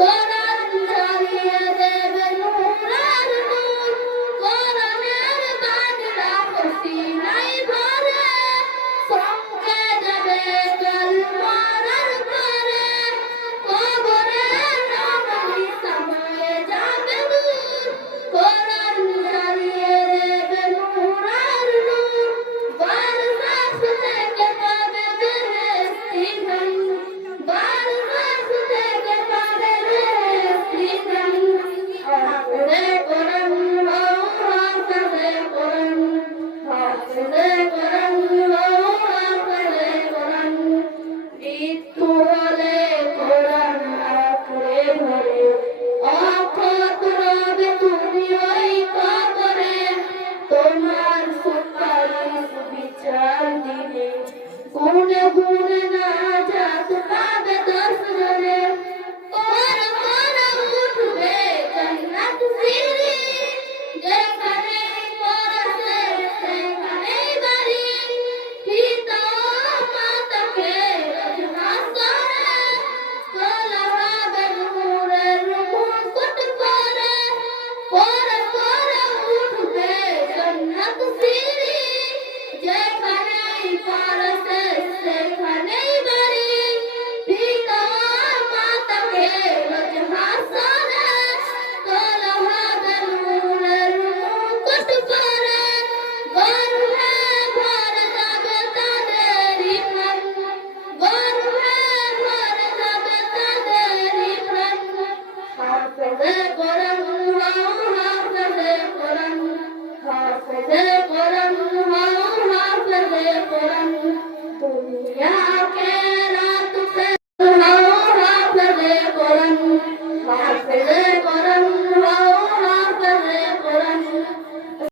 Bye. হাফেজে কোরআন হাফেজে কোরআন হাফেজে কোরআন হাফেজে কোরআন দুনিয়া